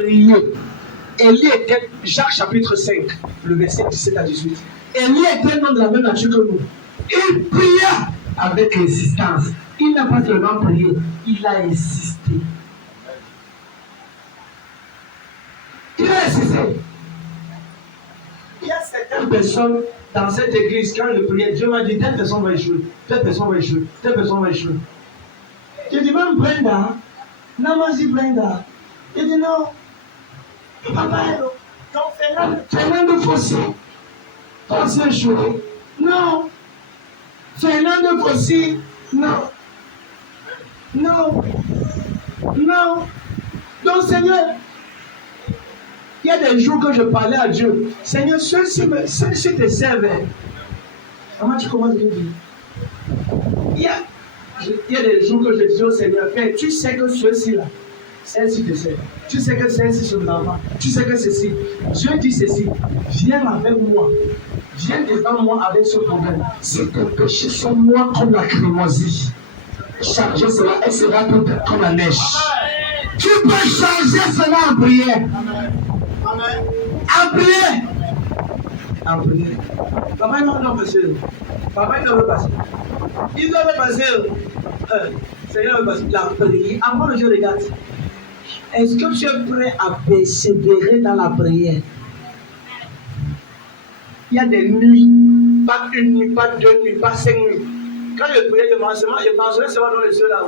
prié. Élie était, Jacques chapitre 5, le verset 17 à 18. Élie était un homme de la même nature que nous. Il pria avec insistance. Il n'a pas seulement prié, il a insisté. Il a insisté. Il y a certaines personnes dans cette église, quand je priais, Dieu m'a dit, telle personne va échouer, telle personne va échouer, telle personne va échouer. Je dis, même Brenda, Namazi Brenda. Je dis, non. Papa, donc Fernando Fossi, Fossi échoué. Non. Fernando Fossi, non. Non. Non. Donc, Seigneur, il y a des jours que je parlais à Dieu. Seigneur, ceux-ci te servent. Comment tu commences à dire? Il y a des jours que je dis au Seigneur, Père, tu sais que ceux-ci là, celle-ci te sert. Tu sais que celle-ci se lave. Tu sais que ceci. Dieu dit ceci. Viens avec moi. Viens devant moi avec ce problème. Si tes péchés sont noirs comme la crémoisie, charger cela et sera tout comme la neige. Tu peux changer cela en prière. Amen. En prière. En prière. Papa, il doit passer. Papa, il doit passer. Il doit passer. Seigneur, la prière. Avant que je regarde. Est-ce que tu es prêt à persévérer dans la prière? Il y a des nuits, pas une nuit, pas deux nuits, pas 5 nuits. Quand je priais, je pensais seulement dans les cieux là.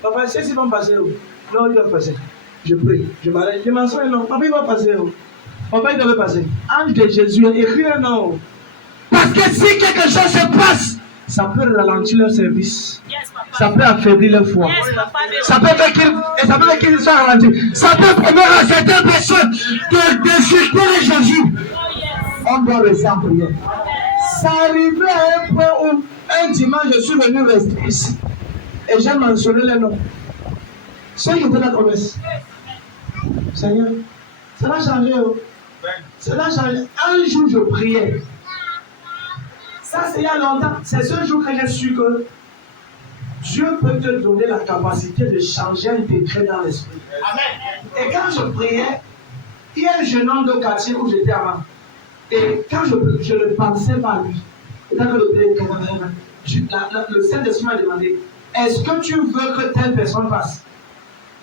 Papa, ceux-ci vont passer où? Non, ils doivent passer. Je prie, je m'arrête, je m'assois, non. Papa, il va passer où? Papa, il doit passer. Ange de Jésus, écris un nom. Parce que si quelque chose se passe, ça peut ralentir leur service. Yes, ça peut affaiblir leur foi. Yes, ça peut faire qu'ils soient ralentis. Ça peut permettre à certaines personnes de supporter Jésus. On doit rester en prière. Ça arrivait à un point où un dimanche je suis venu rester ici. Et j'ai mentionné les noms. Ceux qui étaient là connaissent. Seigneur, ça va changer. Ça va changer. Un jour je priais. Ça, c'est il y a longtemps. C'est ce jour que j'ai su que Dieu peut te donner la capacité de changer un décret dans l'esprit. Amen. Et quand je priais, il y a un jeune homme de quartier où j'étais avant. Et quand je ne pensais pas à lui, et quand le Saint-Esprit m'a demandé, est-ce que tu veux que telle personne passe?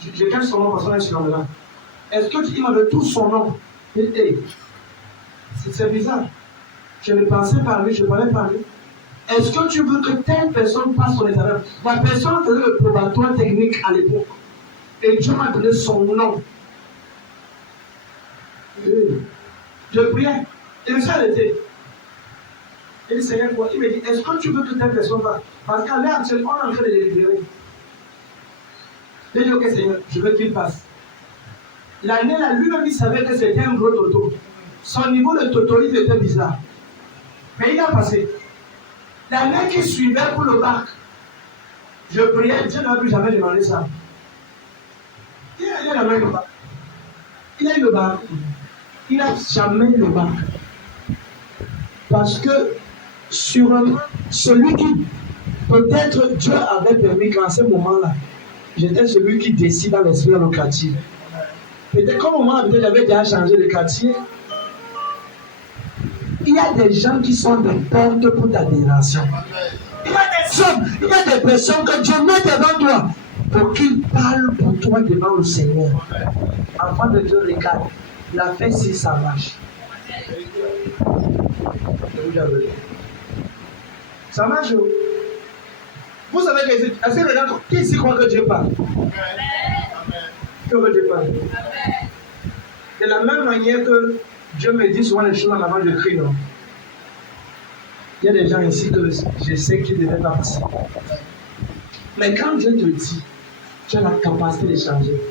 Je cache son nom parce qu'on est sur le là. Est-ce que tu m'avais tout son nom? Et, c'est bizarre. Je ne pensais pas à lui, je ne parlais pas à lui. Est-ce que tu veux que telle personne passe son examen? La personne faisait le probatoire technique à l'époque. Et Dieu m'a donné son nom. Je priais. Et le Seigneur était. Il dit, Seigneur, quoi? Il me dit, est-ce que tu veux que telle personne passe? Parce qu'à l'heure actuelle, on est en train de les libérer. Il dit, ok, Seigneur, je veux qu'il passe. L'année là, lui-même, il savait que c'était un gros toto. Son niveau de totolisme était bizarre. Mais il a passé. L'année qui suivait pour le bac, je priais, Dieu n'a plus jamais demandé ça. Il a jamais eu le bac. Il a eu le bac. Il n'a jamais eu le bac. Parce que sur celui qui, peut-être Dieu avait permis qu'en ce moment-là, j'étais celui qui décide dans l'esprit dans le quartier. Peut-être qu'au moment où j'avais déjà changé de quartier, il y a des gens qui sont des portes pour ta génération. Il y a des personnes que Dieu met devant toi pour qu'ils parlent pour toi devant le Seigneur. Avant de te regarder, la fête si ça marche. Ça marche. Vous savez que qui ici croit que Dieu parle? Que Dieu parle. De la même manière que Dieu me dit souvent les choses en avant de cri, non? Il y a des gens ici que je sais qu'ils devaient pas passer. Mais quand Dieu te dit, tu as la capacité de changer.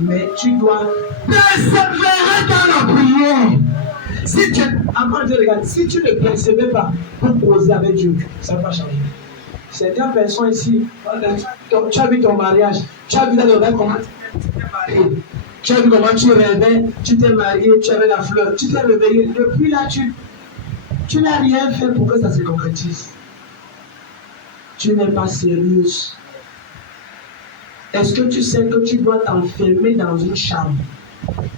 Mais tu dois persévérer dans la prière. Si tu, avant Dieu, regarde, si tu ne persévères pas pour causer avec Dieu, ça ne va pas changer. Certaines personnes ici, tu as vu ton mariage, tu as vu dans le rêve comment tu t'es marié. Tu as vu comment tu rêvais, tu t'es marié, tu avais la fleur, tu t'es réveillé. Depuis là, tu n'as rien fait pour que ça se concrétise. Tu n'es pas sérieuse. Est-ce que tu sais que tu dois t'enfermer dans une chambre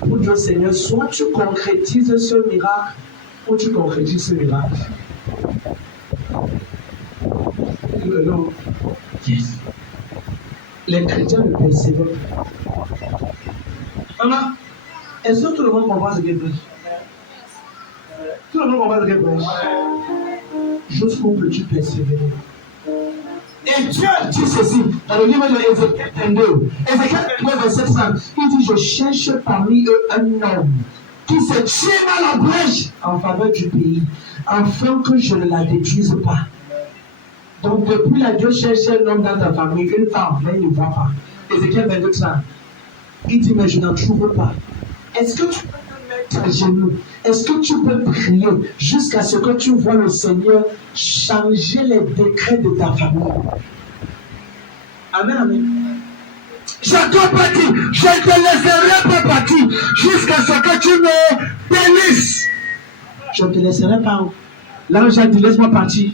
pour dire Seigneur, soit tu concrétises ce miracle, ou tu concrétises ce miracle. Non. Yes. Les chrétiens ne persévèrent pas. Maman, est-ce que tout le monde comprend ce qu'il prêche? Tout le monde comprend ce qu'il prêche? Jusqu'où peux-tu persévérer? Et Dieu dit ceci dans le livre de Ézéchiel 22. Ézéchiel 22, verset 5. Il dit, je cherche parmi eux un homme qui se tient à la brèche en faveur du pays, afin que je ne la détruise pas. Donc depuis là, Dieu cherche un homme dans ta famille, une femme, mais il ne voit pas. Ézéchiel 22, 5. Il dit, mais je n'en trouve pas. Est-ce que tu peux te mettre à genoux? Est-ce que tu peux prier jusqu'à ce que tu vois le Seigneur changer les décrets de ta famille? Amen, amen. Jacob a dit, je ne te laisserai pas partir jusqu'à ce que tu me bénisses. Je ne te laisserai pas. L'ange a dit, laisse-moi partir.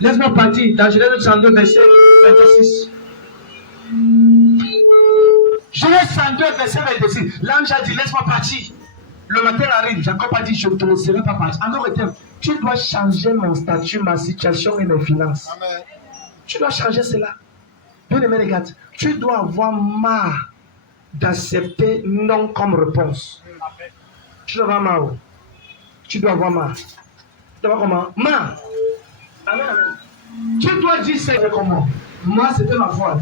Laisse-moi partir. Dans Genèse 32, verset 26. Genèse 32, verset 26. L'ange a dit, laisse-moi partir. Le matin arrive, Jacob a dit, je ne te laisserai pas partir. En d'autres termes, tu dois changer mon statut, ma situation et mes finances. Amen. Tu dois changer cela. Bien aimé les gars, tu dois avoir marre d'accepter non comme réponse. Amen. Tu dois avoir marre. Tu dois avoir marre. Tu dois avoir comment? Marre. Amen, amen. Tu dois dire c'est comment? Moi, c'était ma foi.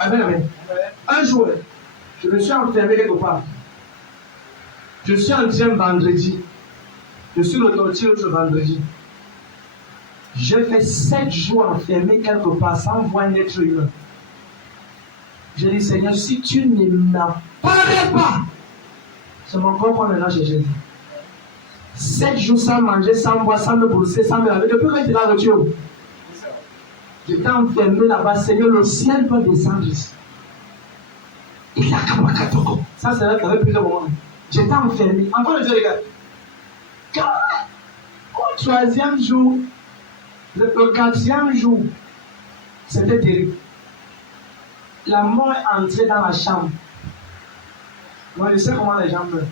Amen, amen. Un jour, je me suis enfermé quelque part. Je suis entré vendredi. Je suis retourné ce vendredi. J'ai fait 7 jours enfermé quelque part sans voir un être humain. J'ai dit, Seigneur, si tu ne m'apparais pas, c'est mon corps qu'on est là chez Jésus. 7 jours sans manger, sans boire, sans me brosser, sans me laver. Depuis que j'étais là, j'étais enfermé là-bas. Seigneur, le ciel peut descendre ici. Il a Kamakatoko. Ça, c'est là qu'il y avait plusieurs moments. J'étais enfermé. Encore une fois, les gars. Au 3e jour, le 4e jour, c'était terrible. La mort est entrée dans la chambre. Moi, je sais comment les gens meurent.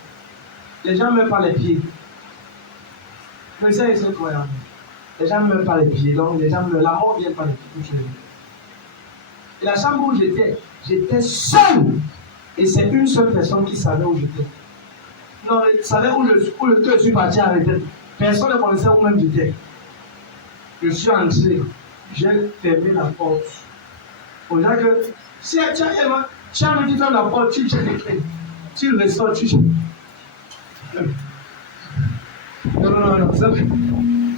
Les gens meurent par les pieds. Je sais, c'est incroyable. Les gens meurent par les pieds. Donc, les gens meurent. La mort vient par les pieds. Et la chambre où j'étais seul. Et c'est une seule personne qui savait où j'étais. Non, elle savait où je suis parti arrêter. Personne ne connaissait où même j'étais. Je suis entré. J'ai fermé la porte. Pour dire que si tu as envie de fermer la porte, tu jettes les clés. Tu ressors, tu jettes. Non.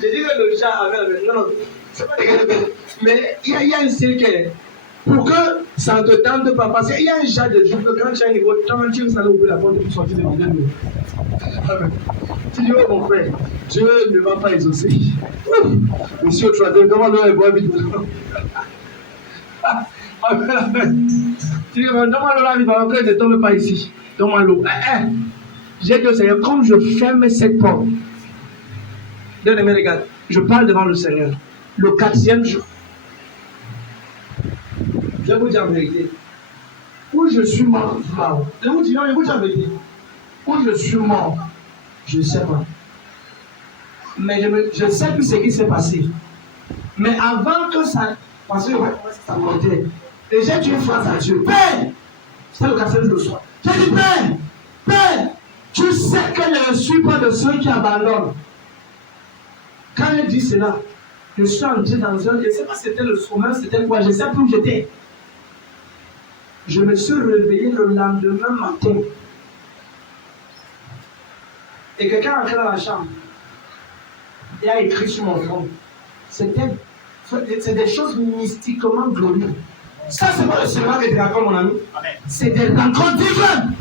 J'ai dit que le chat avait. Non, c'est pas des. Mais il y a un cirque. Pour que ça ne te tente pas, parce qu'il y a un genre de jour que quand tu as un niveau, tu vas aller ouvrir la porte pour sortir de l'idée. Tu dis, oh mon frère, Dieu ne va pas exaucer. Monsieur, tu vas te demander à boire vite. Tu dis, donne-moi l'eau là, il va encore ne tombe pas ici. Donne-moi l'eau. J'ai dit au Seigneur, comme je ferme cette porte, bien-aimé, regarde, je parle devant le Seigneur. Le 4e jour, je vais vous dire la vérité. Où je suis mort, je vous dis non, je vous dis la vérité. Où je suis mort, je ne sais pas. Mais je sais plus ce qui s'est passé. Mais avant que ça. Parce que ça montait. Et j'ai dit une phrase à Dieu. Père! C'était le 4e jour soir. J'ai dit, Père, tu sais que je ne suis pas de ceux qui abandonnent. Quand j'ai dit cela, je suis entré dans un. Je ne sais pas si c'était le sommeil, c'était quoi, je ne sais plus où j'étais. Je me suis réveillé le lendemain matin. Et quelqu'un est entré dans la chambre. Il a écrit sur mon front. C'est des choses mystiquement glorieuses. Ça, c'est pas le cinéma que tu racontes, mon ami. C'est des rencontres divines.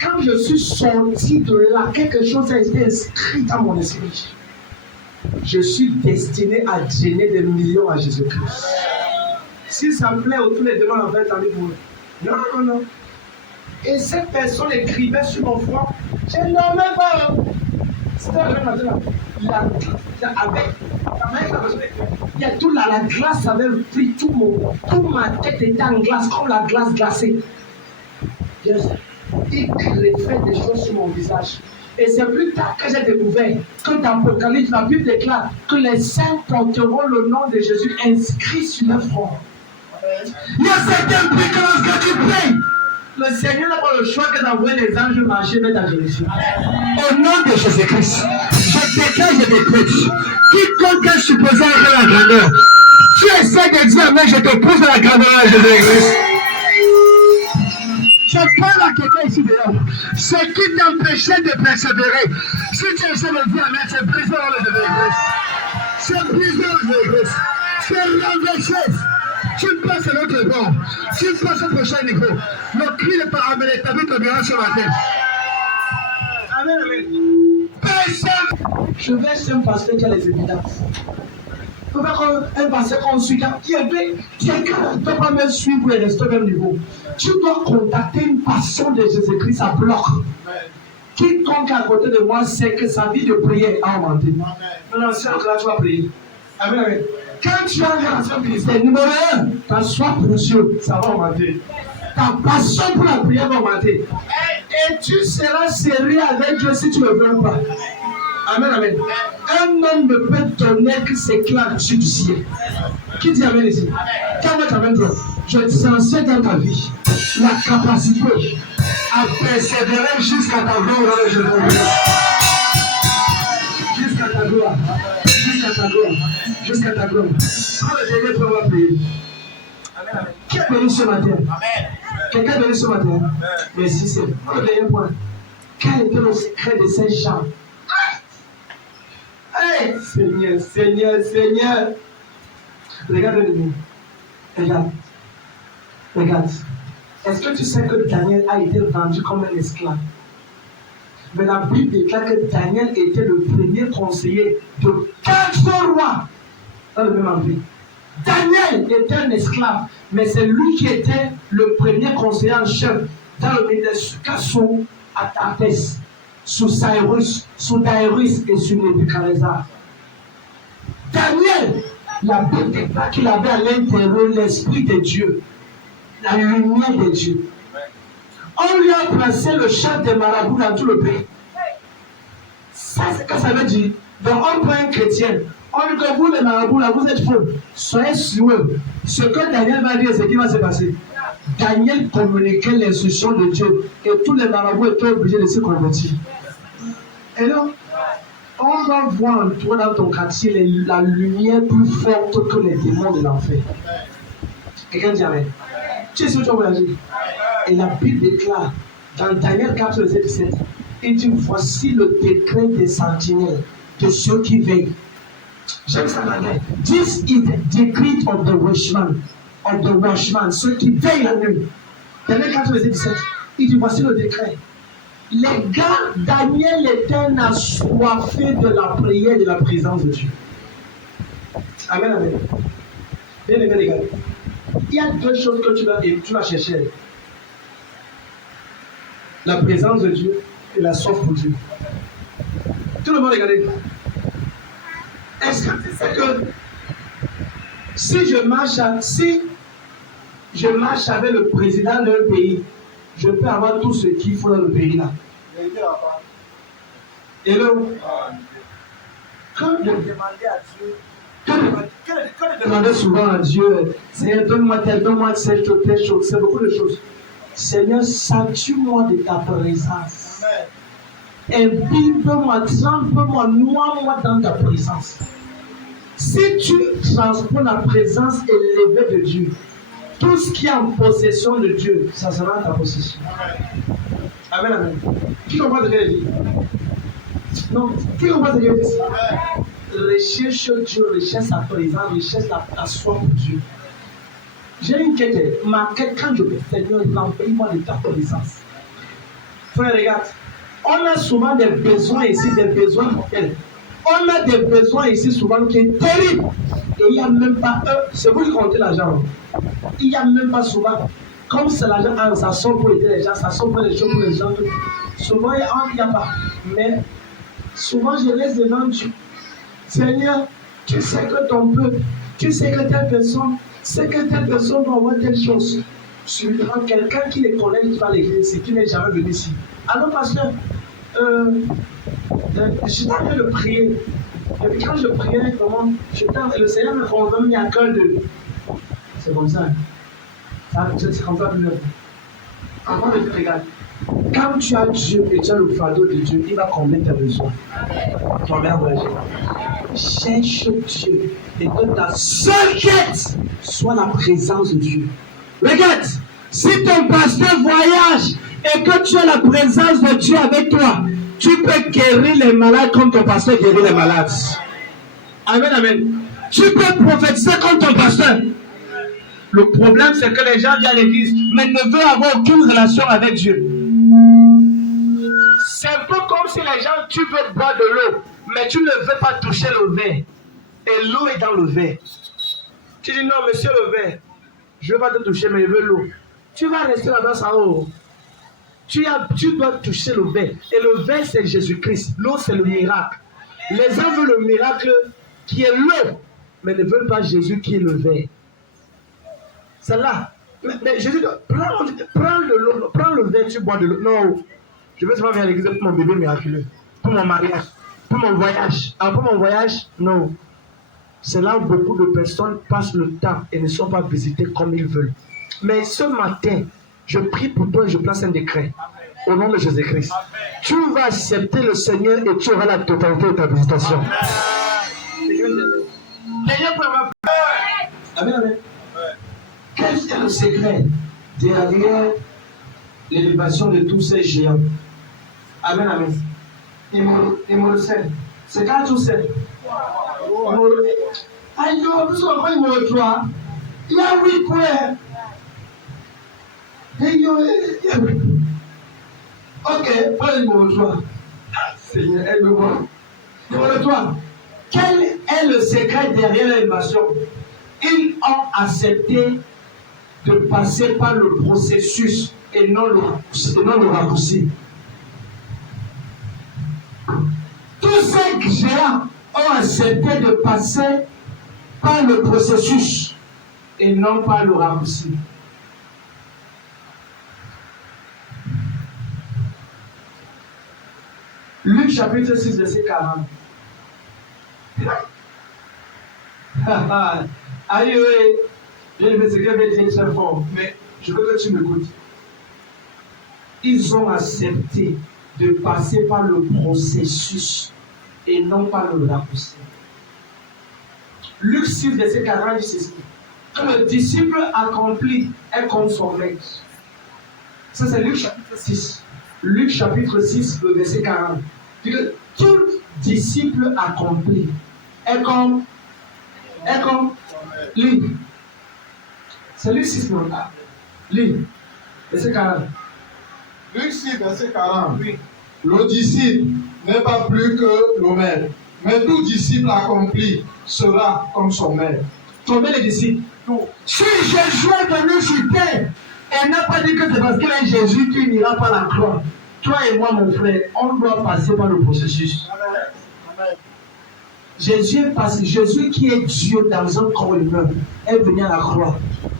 Quand je suis sorti de là, quelque chose a été inscrit dans mon esprit. Je suis destiné à donner des millions à Jésus-Christ. Si ça me plaît, tous les demandes en fait, t'en pour eux. Non. Et cette personne écrivait sur mon front. Je n'en ai pas. C'était le même matin. Il y a tout là, la glace avait pris toute ma tête était en glace, comme la glace glacée. il greffait des choses sur mon visage. Et c'est plus tard que j'ai découvert que dans l'Apocalypse, la Bible déclare que les saints porteront le nom de Jésus inscrit sur leur front. Il y a certains prix que lorsque tu pries, le Seigneur n'a pas le choix que d'envoyer les anges marcher vers ta direction. Au nom de Jésus-Christ, je déclare, je décrète. Quiconque est supposé avoir la grandeur, tu essaies de dire, mais je te pousse à la grandeur de Jésus-Christ. Je parle à quelqu'un ici dehors. Ce qui t'empêchait de persévérer, si tu essaies de dire, mais c'est brisé dans le Jésus-Christ. C'est brisé dans le Jésus-Christ. C'est renversé. Tu passes à l'autre bord. Tu passes au prochain niveau. Le cri n'est pas amené. Tu as vu ton miracle sur la tête. Amen, amen. Personne. Je vais chez un pasteur qui a les évidences. Il ne faut pas qu'un pasteur qu'on suit. Quelqu'un ne peut pas même suivre et rester au même niveau. Tu dois contacter une passion de Jésus-Christ à bloc. Quiconque à côté de moi sait que sa vie de prière a augmenté. Maintenant, c'est là tu vas prier. Amen, amen. Quand tu as la relation ministère, numéro 1, ta soif pour Dieu, ça va augmenter. Ta passion pour la prière va augmenter. Et tu seras sérieux avec Dieu si tu ne le veux pas. Amen, amen. Un homme ne peut donner que ses claques dessus du ciel. Qui dit amen ici? Quand tu amènes Dieu, je te censé dans ta vie la capacité à persévérer jusqu'à ta gloire. Jusqu'à ta gloire. Jusqu'à ta gloire. Jusqu'à ta gloire. Quand le dernier point va prier. Amen, amen. Qui est béni ce matin? Amen. Quelqu'un est béni ce matin? Merci, c'est le dernier point. Quel était le secret de Saint Jean? Hey, Seigneur, Seigneur, Seigneur. Regarde-le. Regarde. Regarde. Est-ce que tu sais que Daniel a été vendu comme un esclave? Mais la Bible déclare que Daniel était le premier conseiller de 4 rois dans le même empire. Daniel était un esclave, mais c'est lui qui était le premier conseiller en chef dans le ministère sous Atartès, sous Cyrus, sous Darius et sous Nebuchadnezzar. Daniel, la Bible déclare qu'il avait à l'intérieur l'Esprit de Dieu, la lumière de Dieu. On lui a placé le chef des marabouts dans tout le pays. Ça, c'est ce que ça veut dire. Donc, on prend un chrétien. On lui dit que vous, les marabouts, là, vous êtes faux. Soyez sûrs. Ce que Daniel va dire, c'est ce qui va se passer. Daniel communiquait l'instruction de Dieu. Et tous les marabouts étaient obligés de se convertir. Et donc, on va voir toi dans ton quartier la lumière plus forte que les démons de l'enfer. Quelqu'un dit amen. Tu sais ce que tu as voyagé? Et la Bible déclare dans Daniel 4, verset 17, il dit voici le décret des sentinelles, de ceux qui veillent. J'aime ça la main. This is the decree of the watchman, ceux qui veillent la nuit. Daniel 4, verset 17, il dit voici le décret. Les gars, Daniel était un assoiffé de la prière, de la présence de Dieu. Amen, amen. Bien aimé les gars. Il y a 2 choses que tu vas chercher. La présence de Dieu et la soif pour Dieu. Tout le monde regardez. Est-ce que tu sais que si je marche avec le président d'un pays, je peux avoir tout ce qu'il faut dans le pays là. Et là, quand je demandais à Dieu, quand je demandais souvent à Dieu, Seigneur, donne-moi cette chose, c'est beaucoup de choses. Seigneur, sature-moi de ta présence. Imbibe-moi, trempe-moi, noie-moi dans ta présence. Si tu transposes la présence élevée de Dieu, tout ce qui est en possession de Dieu, ça sera ta possession. Amen, amen. Qui comprend ce que je dis? Non, qui comprend ce que je dis? Recherche Dieu, recherche sa présence, recherche la soif pour Dieu. J'ai une quête. Ma quête, quand je vais Seigneur, remplis-moi de ta présence. Frère, regarde. On a souvent des besoins ici, des besoins mortels. On a des besoins ici souvent qui sont terribles. Et il n'y a même pas c'est vous qui comptez l'argent. Il n'y a même pas souvent. Comme c'est l'argent, ça sort pour aider les gens, ça sort pour les choses pour les gens. Souvent, il n'y a pas. Mais souvent, je laisse devant Dieu. Seigneur, tu sais que ton peuple, tu sais que telle personne, c'est que telle personne doit avoir telle chose. subitement quelqu'un qui les connaît, qui va l'église, qui n'est jamais venu ici. Alors, pasteur, j'étais en train de prier. Et puis quand je priais, vraiment, le Seigneur me convainc, il y a cœur de. C'est comme ça. C'est comme ça plus longtemps. Avant de te regarder. Quand tu as Dieu et tu as le fardeau de Dieu, il va combler tes besoins. Ton mère va dire, cherche Dieu et que ta seule quête soit la présence de Dieu. Regarde, si ton pasteur voyage et que tu as la présence de Dieu avec toi, tu peux guérir les malades comme ton pasteur guérit les malades. Amen, amen. Tu peux prophétiser comme ton pasteur. Le problème, c'est que les gens viennent à l'église, mais ne veulent avoir aucune relation avec Dieu. C'est un peu comme si les gens, tu veux boire de l'eau, mais tu ne veux pas toucher le verre. Et l'eau est dans le verre. Tu dis non, monsieur le verre, je ne veux pas te toucher, mais je veux l'eau. Tu vas rester là-bas sans eau. Tu dois toucher le verre. Et le verre, c'est Jésus-Christ. L'eau, c'est le miracle. Les gens veulent le miracle qui est l'eau, mais ne veulent pas Jésus qui est le verre. C'est là. Mais Jésus dit, prends de l'eau, prends le verre, tu bois de l'eau. Non, je veux seulement venir à l'église pour mon bébé miraculeux, pour mon mariage, pour mon voyage. Alors pour mon voyage, non. C'est là où beaucoup de personnes passent le temps et ne sont pas visitées comme ils veulent. Mais ce matin, je prie pour toi et je place un décret. Au nom de Jésus-Christ. Tu vas accepter le Seigneur et tu auras la totalité de ta visitation. Amen, amen. Quel est le secret derrière l'élévation de tous ces géants? Amen, amen. Numéro 5. C'est quand tout c'est. Aïe, nous sommes encore numéro 3. Il y a 8 points. Ok, pas numéro 3. Seigneur, aide-moi. Numéro 3. Quel est le secret derrière l'élévation? Ils ont accepté de passer par le processus et non le raccourci. Tous ces géants ont accepté de passer par le processus et non par le raccourci. Luc chapitre 6, verset 40. Aïe, je ne sais pas dire très fort, mais je veux que tu m'écoutes. Ils ont accepté de passer par le processus et non par le raccourci. Luc 6, verset 40 dit ceci. Quand le disciple accompli est conformé. Ça, c'est Luc chapitre 6. Luc chapitre 6, le verset 40. Dit que tout disciple accompli est comme lui. C'est Luc 6, non? Lui. Verset 40. Luc 6, verset 40. Oui. Le disciple n'est pas plus que le maître, mais tout disciple accompli sera comme son maître. Combien de disciples? Si Jésus est venu sur terre, elle n'a pas dit que c'est parce qu'il est Jésus qui n'ira pas la croix. Toi et moi, mon frère, on doit passer par le processus. Amen. Jésus qui est Dieu dans un corps humain, est venu à la croix,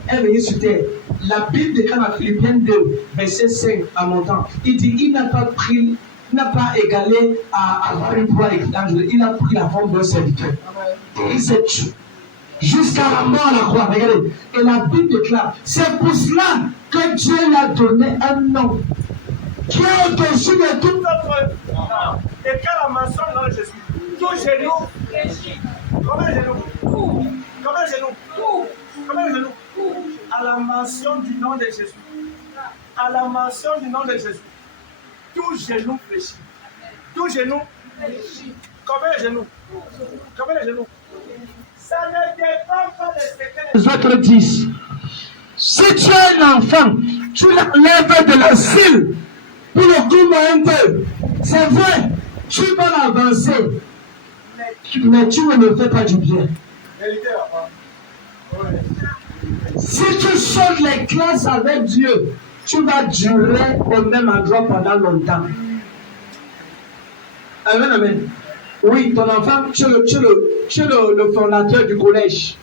est venu sur terre. La Bible déclare à Philippiens 2, verset 5 à mon temps. Il dit, il n'a pas égalé à avoir une proie éclatante. Il a pris la forme d'un serviteur. Il s'est tué. Jusqu'à la mort à la croix. Regardez. Et la Bible déclare, c'est pour cela que Dieu lui a donné un nom qui est au-dessus de tout notre nom. Et quand la mention dans Jésus, tout genou, combien de genoux? Combien de genoux? Combien de genoux? À la mention du nom de Jésus. À la mention du nom de Jésus. Tout genou fléchit. Tout genou fléchit. Combien de genoux? Combien de genoux? Ça ne dépend pas des secrets. Les autres disent, si tu es un enfant, tu l'enlèves de l'asile pour le coup un peu. C'est vrai, tu vas l'avancer. Mais tu ne me fais pas du bien. Si tu sautes les classes avec Dieu, tu vas durer au même endroit pendant longtemps. Amen, amen. Oui, ton enfant, tu es le fondateur du collège.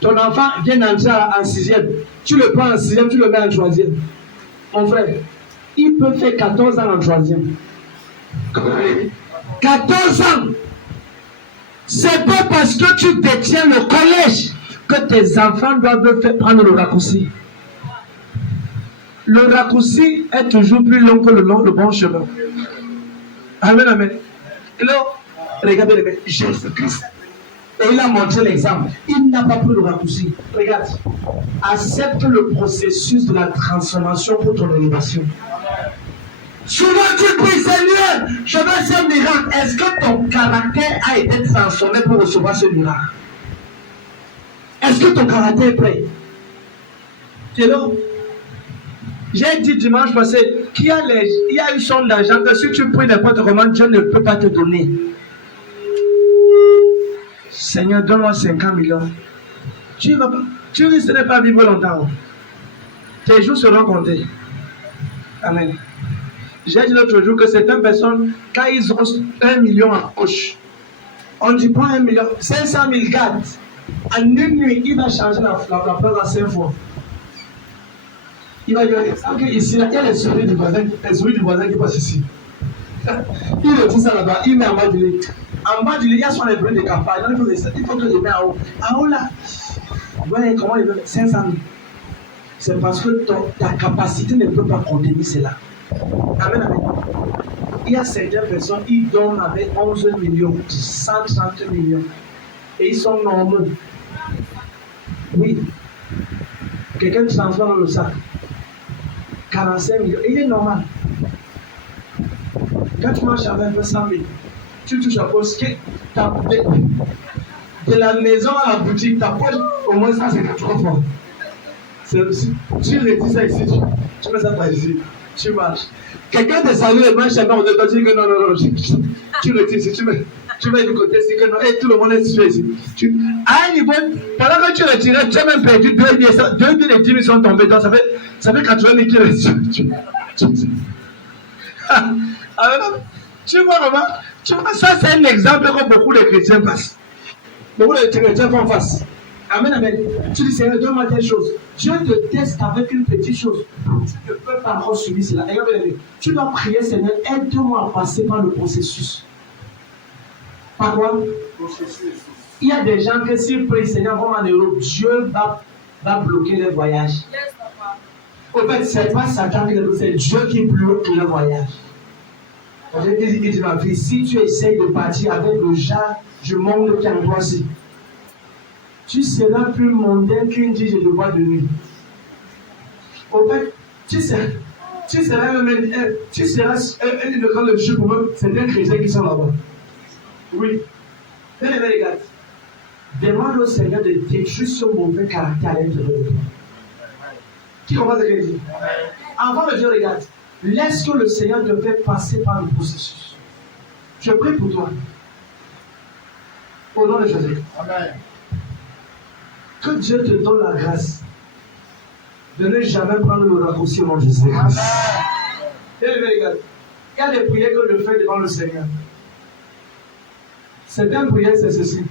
Ton enfant vient d'entrer en 6e. Tu le prends en 6e, tu le mets en 3e. Mon frère, il peut faire 14 ans en 3e. 14 ans. C'est pas parce que tu détiens le collège que tes enfants doivent faire prendre le raccourci. Le raccourci est toujours plus long que le bon chemin. Amen, amen. Et là, regardez, Jésus-Christ. Et il a montré l'exemple. Il n'a pas pris le raccourci. Regarde. Accepte le processus de la transformation pour ton élévation. Souvent tu pries, Seigneur, je veux ce miracle. Est-ce que ton caractère a été transformé pour recevoir ce miracle? Est-ce que ton caractère est prêt? C'est là. J'ai dit dimanche passé qu'il y a une somme d'argent que si tu pries n'importe comment, Dieu ne peut pas te donner. Seigneur, donne-moi 50 millions. Tu risques de ne pas vivre longtemps. Tes jours seront comptés. Amen. J'ai dit l'autre jour que certaines personnes, quand ils ont 1 million en poche, on dit prends 1 million, 500 000 gardes. En une nuit, il va changer la place à 5 fois. Il va dire, ok, ici, il y a les souris du voisin qui passent ici. Il le dit ça là-bas, il met en bas du lit. En bas du lit, il y a son ébranle de campagne. Il faut que je le mette en haut. En haut là, voyez comment il veut 500 000. C'est parce que ta capacité ne peut pas contenir cela. Amen, amen. Il y a certaines personnes, ils dorment avec 11 millions, 130 millions. Et ils sont normaux. Oui. Quelqu'un transforme dans le sac. 45 millions. Il est normal. Quand tu marches avec 100 000, tu touches à poche de la maison à la boutique, ta poche, au moins ça, c'est 4 fois. Tu retires ça ici, tu mets ça par ici, tu marches. Quelqu'un te salue et marche jamais, on te dit que non, tu retires ici, tu mets du côté ici, que non, et tout le monde est situé ici. À un niveau, pendant que tu retires, tu as même perdu 2 billets de 10 000 sont tombés, donc ça fait 80 000 qui restent. Tu vois comment? Tu vois, ça c'est un exemple que beaucoup de chrétiens passent. Beaucoup de chrétiens font face. Amen, amen. Tu dis, Seigneur, donne-moi telle chose. Dieu te teste avec une petite chose. Tu ne peux pas encore subir cela. Tu dois prier, Seigneur, aide-moi à passer par le processus. Par quoi? Il y a des gens que s'ils prient, Seigneur, vont en Europe, Dieu va bloquer les voyages. En fait, ce n'est pas Satan qui le bloque, c'est Dieu qui bloque le voyage. Il dit, ma fille, si tu essayes de partir avec le genre du monde qui est en toi aussi, tu seras plus mondain qu'une tige de bois de nuit. En fait, tu seras un de grand le jeu pour même certains chrétiens qui sont là-bas. Oui. Mais regarde. Demande au Seigneur de détruire ce mauvais caractère à l'intérieur de toi. Qui commence à dire? Avant de dire, regarde, laisse que le Seigneur te fait passer par le processus. Je prie pour toi. Au nom de Jésus. Amen. Que Dieu te donne la grâce de ne jamais prendre le raccourci au nom de Jésus. Amen. Regarde, il y a des prières que je fais devant le Seigneur. Certaines prières, c'est ceci.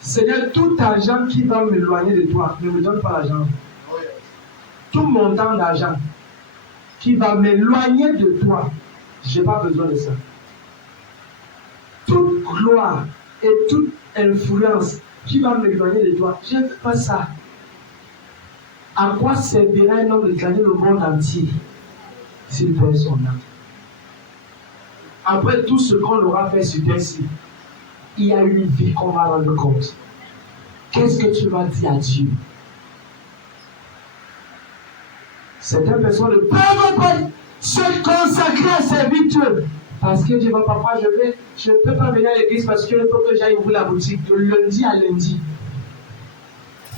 Seigneur, tout argent qui va m'éloigner de toi, ne me donne pas l'argent. Tout montant d'argent qui va m'éloigner de toi, je n'ai pas besoin de ça. Toute gloire et toute influence qui va m'éloigner de toi, je ne veux pas ça. À quoi servira un homme de gagner le monde entier s'il perd son âme? Après tout ce qu'on aura fait sur terre-ci, il y a une vie qu'on va rendre compte. Qu'est-ce que tu vas dire à Dieu? Certaines personnes ne peuvent pas se consacrer à servir Dieu. Parce que Dieu va, papa, je ne peux pas venir à l'église parce qu'il faut que j'aille ouvrir la boutique de lundi à lundi.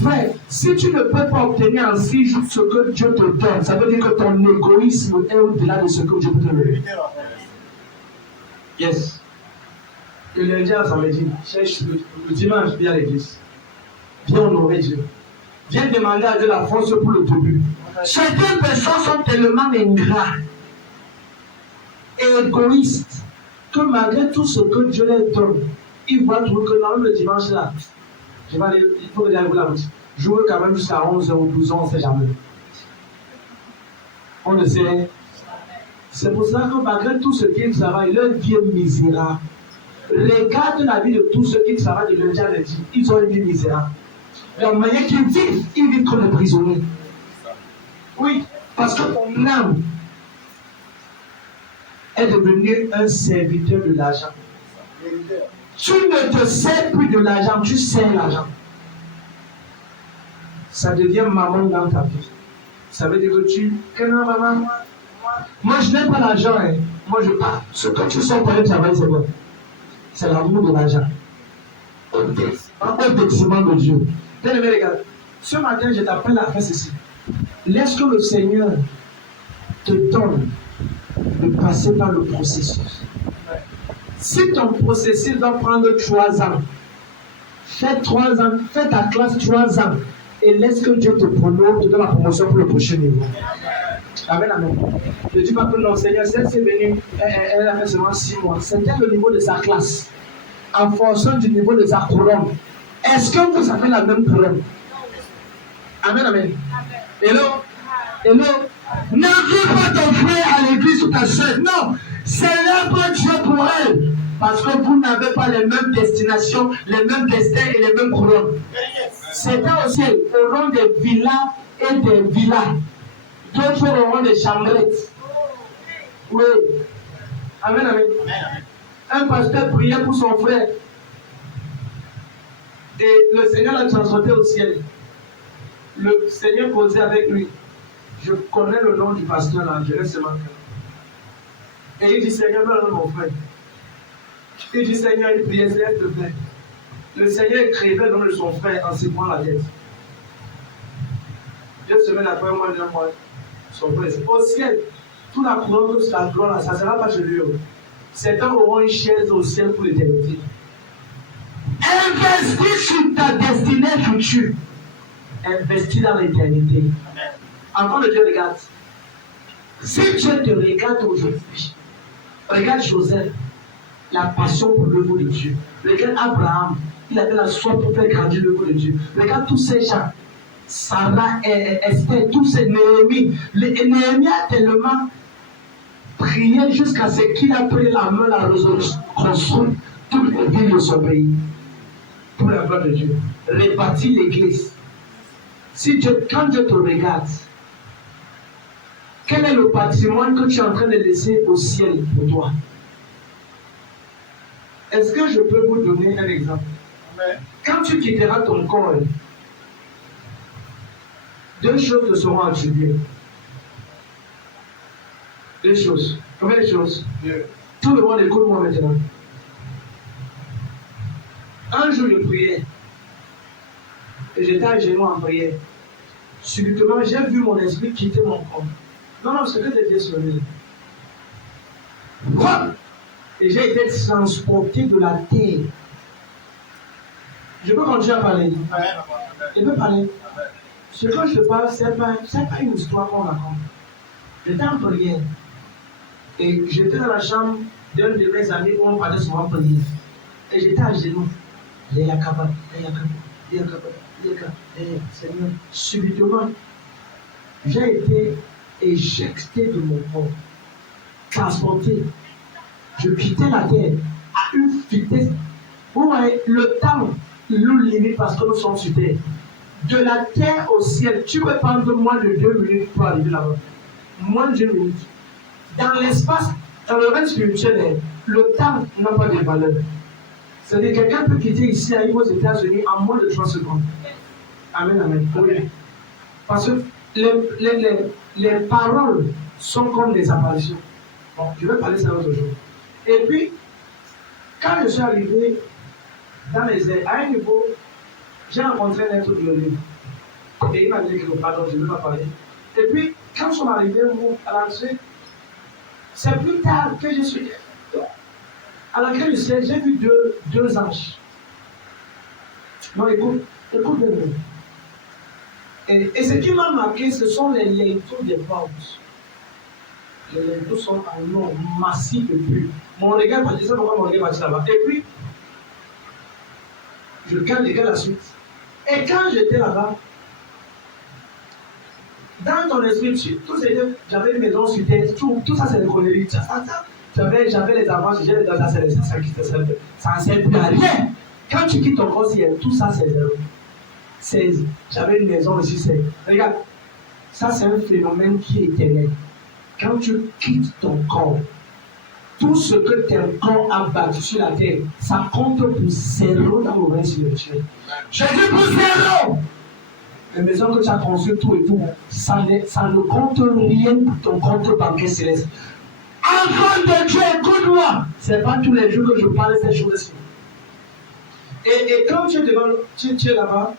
Frère, si tu ne peux pas obtenir en 6 jours ce que Dieu te donne, ça veut dire que ton égoïsme est au-delà de ce que Dieu peut te donner. Yes. Le lundi à samedi, le dimanche, viens à l'église. Viens honorer Dieu. Viens demander à Dieu la force pour le début. Certaines personnes sont tellement ingrats et égoïstes que malgré tout ce que Dieu leur donne, ils voient trouver que dans le dimanche là, il faut que j'aille ouvrir la boutique. jouer quand même jusqu'à 11h ou 12h, on ne sait jamais. On le sait. C'est pour ça que malgré tout ce qu'ils travaillent, leur vie est misérable. Regarde la vie de tous ceux qui travaillent de lundi à lundi. Ils ont une vie misérable. La manière qu'ils vivent comme des prisonniers. Oui, parce que ton âme est devenue un serviteur de l'argent. Tu ne te sers plus de l'argent, tu sers l'argent. Ça devient maman dans ta vie. Ça veut dire que non, maman, moi je n'aime pas l'argent. Hein. Moi je pars. Ce que tu sors pour le travail, c'est bon. C'est l'amour de l'argent. Au détriment de Dieu. Bien-aimé, regarde. Ce matin, je t'appelle à faire ceci. Laisse que le Seigneur te donne de passer par le processus. Si ton processus doit prendre 3 ans, fais 3 ans, fais ta classe 3 ans et laisse que Dieu te promote, te donne la promotion pour le prochain niveau. Amen, amen. Ne dis pas que non, Seigneur, celle c'est venue, elle a fait seulement 6 mois. C'était le niveau de sa classe. En fonction du niveau de sa couronne. Est-ce que vous avez la même couronne? Amen, amen. Hello? Hello? N'invite pas ton frère à l'église ou ta soeur. Non, célèbre Dieu pour elle. Parce que vous n'avez pas les mêmes destinations, les mêmes destins et les mêmes couronnes. Certains aussi auront des villas et des villas. D'autres auront des chambrettes. Oui. Amen, amen. Un pasteur priait pour son frère. Et le Seigneur l'a transporté au ciel. Le Seigneur causait avec lui. Je connais le nom du pasteur là, je reste ma cœur. Et il dit, Seigneur, non, mon frère. Il dit, Seigneur, il priait, Seigneur, te plaît. Le Seigneur écrivait le nom de son frère en se prenant la tête. 2 semaines après, moi, son frère, au ciel, toute la couronne, toute la gloire, ça ne sera pas chez lui. Certains auront une chaise au ciel pour l'éternité. Investis sur ta destinée future. Investis dans l'éternité. Enfant de Dieu, regarde. Si Dieu te regarde aujourd'hui, regarde Joseph, la passion pour l'œuvre de Dieu. Regarde Abraham, il avait la soif pour faire grandir l'œuvre de Dieu. Regarde tous ces gens, Sarah, Esther, tous ces Néhémie. Néhémie a tellement prié jusqu'à ce qu'il a pris la main, la résolution, construire toutes les villes de son pays. Pour la gloire de Dieu. Rebâtir l'église. Si Dieu, quand Dieu te regarde, quel est le patrimoine que tu es en train de laisser au ciel pour toi? Est-ce que je peux vous donner un exemple? Quand tu quitteras ton corps, 2 choses te seront attribuées. 2 choses. Combien de choses? Tout le monde écoute-moi maintenant. Un jour, je priais. Et j'étais à genoux en prière. Subitement, j'ai vu mon esprit quitter mon corps. Non, c'est que Dieu se lève. Et j'ai été transporté de la terre. Je peux continuer à parler. Je peux parler. Ce que je te parle, ce n'est pas une histoire qu'on raconte. J'étais en prière. Et j'étais dans la chambre d'un de mes amis où on parlait souvent prière. Et j'étais à genoux. Seigneur, subitement, j'ai été éjecté de mon corps, transporté. Je quittais la terre à une vitesse. Vous voyez, le temps nous limite parce que nous sommes sur terre. De la terre au ciel, tu peux prendre moins de 2 minutes pour arriver là-bas. Moins de 2 minutes. Dans l'espace, dans le règne spirituel, le temps n'a pas de valeur. C'est-à-dire que quelqu'un peut quitter ici, aller aux États-Unis en moins de 3 secondes. Amen, amen. Oui. Parce que les paroles sont comme des apparitions. Bon, je vais parler ça l'autre jour. Et puis, quand je suis arrivé dans les airs, à un niveau, j'ai rencontré un être glorieux. Et il m'a dit que pardon, je ne vais pas parler. Et puis, quand nous sommes arrivés à l'entrée, c'est plus tard que je suis. À l'entrée du ciel, j'ai vu deux anges. Non, écoute bien. Et ce qui m'a marqué, ce sont les linteaux des portes. Les linteaux sont en or, massifs et purs. Mon regard va dire ça, pourquoi mon regard va dire là-bas. Et puis, je regarde la suite. Et quand j'étais là-bas, dans ton esprit, tout j'avais une maison sur terre, tout ça c'est des conneries. J'avais les avances, j'ai les ça ne sert plus à rien. Quand tu quittes ton corps, tout ça c'est zéro. J'avais une maison aussi, regarde, ça c'est un phénomène qui est éternel. Quand tu quittes ton corps, tout ce que ton corps a battu sur la terre, ça compte pour zéro dans le règne spirituel. Je dis pour zéro. Les maisons que tu as construites, tout et tout, ça ne compte rien pour ton compte bancaire céleste. Enfant de Dieu, écoute-moi. Ce n'est pas tous les jours que je parle de ces choses-ci. Et quand tu es là-bas,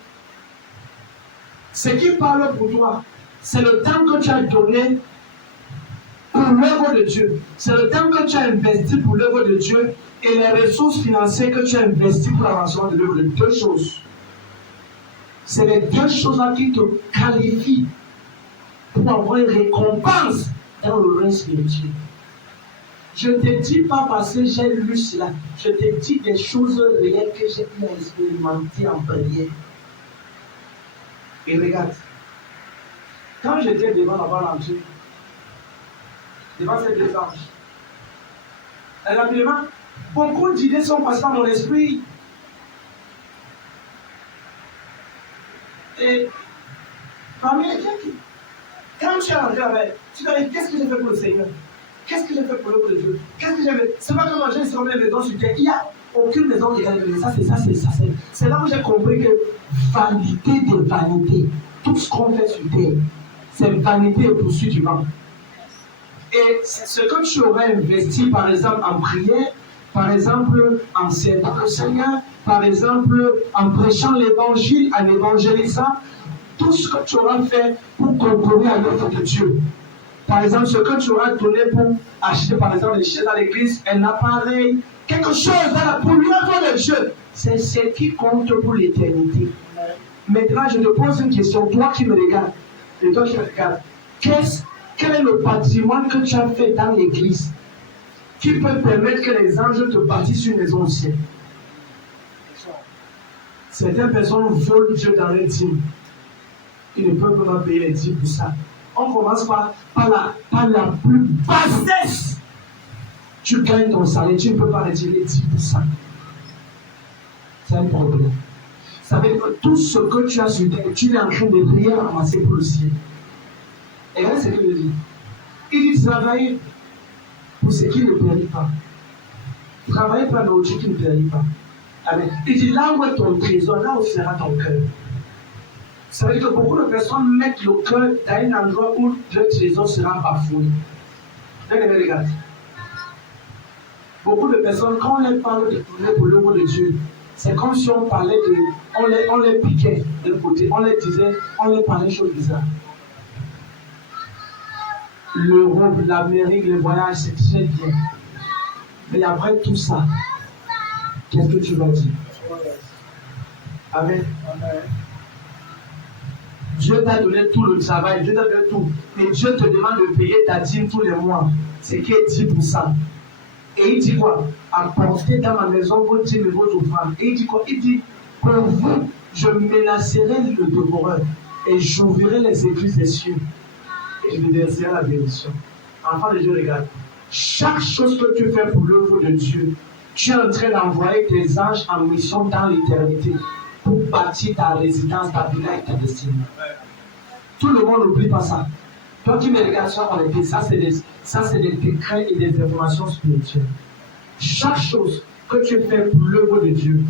ce qui parle pour toi, c'est le temps que tu as donné pour l'œuvre de Dieu. C'est le temps que tu as investi pour l'œuvre de Dieu et les ressources financières que tu as investies pour l'avancement de l'œuvre de Dieu. Deux choses. C'est les deux choses-là qui te qualifient pour avoir une récompense dans le règne spirituel. Je ne te dis pas parce que j'ai lu cela. Je te dis des choses réelles que j'ai pu expérimenter en prière. Et regarde, quand j'étais devant la voie Dieu, devant ces deux anges, et rapidement, beaucoup d'idées sont passées dans mon esprit. Et parmi lesquelles, quand tu es rentré avec, tu te dis, qu'est-ce que j'ai fait pour le Seigneur? Qu'est-ce que j'ai fait pour l'œuvre de Dieu? Qu'est-ce que j'ai fait? C'est pas comme j'ai sur les maisons sur terre. Il n'y a aucune maison qui gagne. Ça. C'est là où j'ai compris que vanité de vanité. Tout ce qu'on fait sur terre, c'est vanité et poursuite du vent. Et ce que tu aurais investi, par exemple, en prière, par exemple, en servant le Seigneur, par exemple, en prêchant l'évangile, en évangélisant, tout ce que tu auras fait pour concourir à l'œuvre de Dieu. Par exemple, ce que tu auras donné pour acheter, par exemple, les chaises dans l'église, un appareil, quelque chose pour l'œuvre de Dieu. C'est ce qui compte pour l'éternité. Maintenant, je te pose une question. Toi qui me regardes, et toi qui me regardes, quel est le patrimoine que tu as fait dans l'église qui peut permettre que les anges te bâtissent une maison au ciel? Certaines personnes volent Dieu dans les dîmes. Ils ne peuvent pas payer les dîmes pour ça. On commence par la plus bassesse. Tu gagnes ton salaire, tu ne peux pas retirer 10%. C'est un problème. Ça veut dire que tout ce que tu as sur terre, tu es en train de prier ramasser pour le ciel. Et là, c'est ce qu'il dit. Il dit travailler pour ce qui ne périt pas. Travailler pour la nourriture qui ne périt pas. Amen. Il dit là où est ton trésor, là où sera ton cœur. Ça veut dire que beaucoup de personnes mettent le cœur dans un endroit où le trésor sera bafoué. Regarde. Beaucoup de personnes, quand on les parle de tourner pour l'œuvre de Dieu, c'est comme si on parlait de. On les piquait d'un côté, on les disait, on les parlait de choses bizarres. L'Europe, l'Amérique, les voyages, c'est très bien. Mais après tout ça, qu'est-ce que tu vas dire? Amen. Dieu t'a donné tout le travail, Dieu t'a donné tout. Mais Dieu te demande de payer ta dîme tous les mois. C'est qui est 10%. Et il dit quoi? Apportez dans ma maison vos dîmes et vos offrandes. Et il dit quoi? Il dit, pour vous, je menacerai le dévoreur et j'ouvrirai les écluses des cieux. Et je verserai la bénédiction. Enfant de Dieu, regarde. Chaque chose que tu fais pour l'œuvre de Dieu, tu es en train d'envoyer tes anges en mission dans l'éternité pour bâtir ta résidence, ta villa et ta destinée. Tout le monde n'oublie pas ça. Toi qui me regardes sur la tête, ça c'est des décrets et des informations spirituelles. Chaque chose que tu fais pour l'œuvre de Dieu,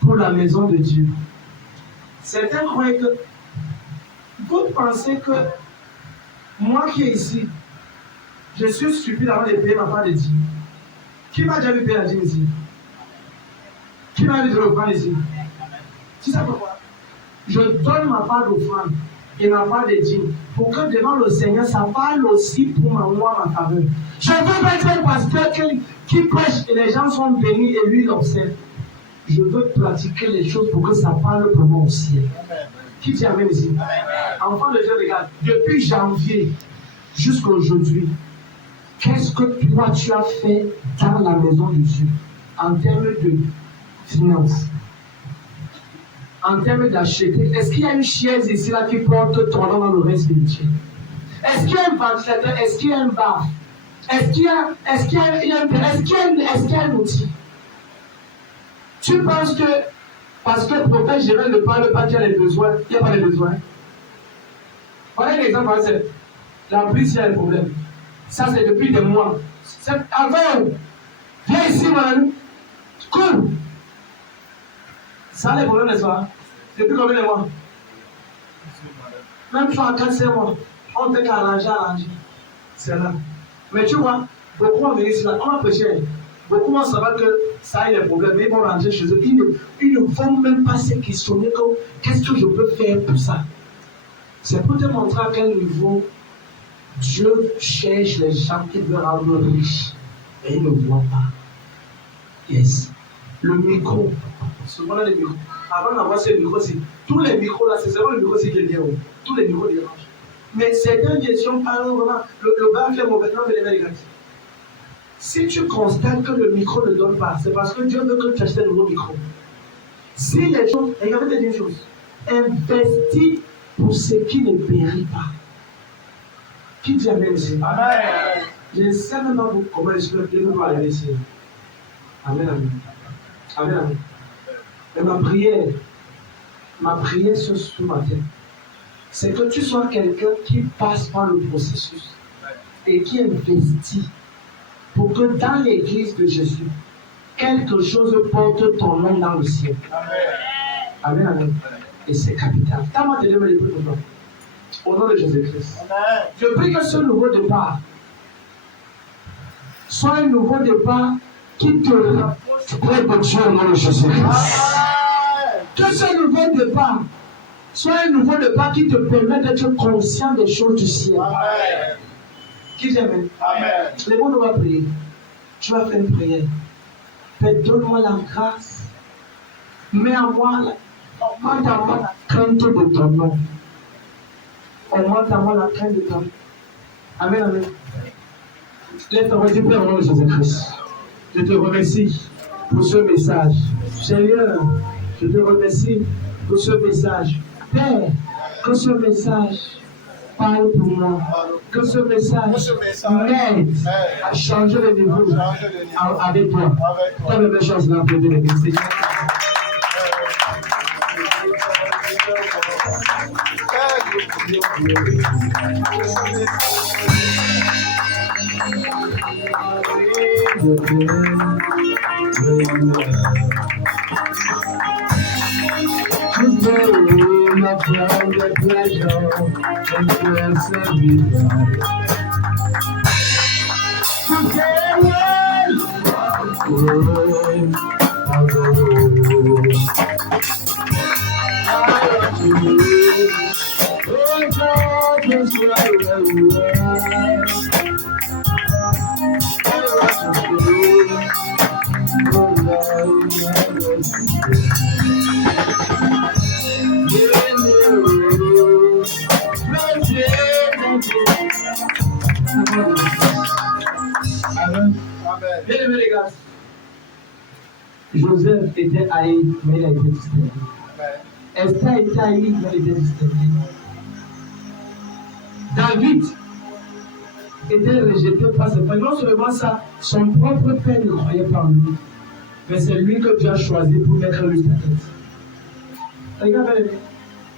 pour la maison de Dieu, certains croient que vous pensez que moi qui est ici, je suis stupide avant de payer ma part de dîme. Qui m'a déjà vu payer la dîme ici? Qui m'a vu de l'offrande ici? Tu sais pourquoi? Je donne ma part d'offrande et ma part de dîme pour que devant le Seigneur, ça parle aussi pour moi, ma faveur. Je ne veux pas être un pasteur qui prêche et les gens sont bénis et lui il observe. Je veux pratiquer les choses pour que ça parle pour moi aussi. Qui dit amen ici? Enfant de Dieu, regarde, depuis janvier jusqu'à aujourd'hui, qu'est-ce que toi tu as fait dans la maison de Dieu en termes de Finance. En termes d'acheter, est-ce qu'il y a une chaise ici là qui porte ton nom dans le reste spirituel? Est-ce qu'il y a un ventilateur? Est-ce qu'il y a un bar? Est-ce qu'il y a un outil? Tu penses que parce que le prophète Jérémie ne parle pas qu'il y a les besoins, il n'y a pas les besoins? Voilà un exemple, c'est la pluie, il y a des problèmes. Ça, c'est depuis des mois. Avant, viens ici, mon ami. Cool. Ça, les problèmes, n'est-ce pas? Depuis combien de mois? Même 3 à 4 mois. On ne fait qu'arranger. C'est là. Mais tu vois, beaucoup vont venir ici, là. On va prêcher. Beaucoup vont savoir que ça a des problèmes. Mais ils vont ranger chez eux. Ils ne vont même pas se questionner comme qu'est-ce que je peux faire pour ça? C'est pour te montrer à quel niveau Dieu cherche les gens qui veulent rendre riches. Et ils ne voient pas. Yes. Le micro. Souvent les micros. Avant d'avoir ces micros-ci, tous les micros-là, c'est seulement le micro-ci qui est bien haut. Tous les micros dérangent. Mais certaines questions parlent vraiment. Le bar fait mauvais, non, mais les gars. Si tu constates que le micro ne donne pas, c'est parce que Dieu veut que tu achètes un nouveau micro. Si les gens, regardez te dire une chose, investis pour ce qui ne périt pas. Qui dit Amen ici? Amen. Je ne sais même pas comment l'Esprit de Dieu va aller ici. Amen, amen. Amen, amen. Et ma prière ce matin, c'est que tu sois quelqu'un qui passe par le processus et qui investit pour que dans l'église de Jésus, quelque chose porte ton nom dans le ciel. Amen, amen. Et c'est capital. T'as-moi te donner les prix pour toi. Au nom de Jésus-Christ. Je prie que ce nouveau départ soit un nouveau départ qui te rapproche près de Dieu au nom de Jésus-Christ. Que ce nouveau départ soit un nouveau départ qui te permet d'être conscient des choses du ciel. Amen. Qui j'aime? Amen. Les mots, on va prier. Tu vas faire une prière. Père, donne-moi la grâce. Mets en moi augmente en moi la crainte de ton nom. Augmente en moi la crainte de ton nom. Amen, amen. Lève-toi, dis Père, au nom de Jésus-Christ. Je te remercie pour ce message. Seigneur, je te remercie pour ce message. Père, que ce message parle pour moi. Que ce message m'aide à changer le niveau avec toi. Donne mes chances dans le nom de l'Église. Today, my friend, the pleasure and blessed be God. Bien aimé les gars, Joseph était haï, mais il a été distingué. Esther était haï, mais il était distingué. David était rejeté par ses frères. Non seulement ça, son propre père ne croyait pas en lui. Mais c'est lui que tu as choisi pour mettre lui ta tête. Regarde,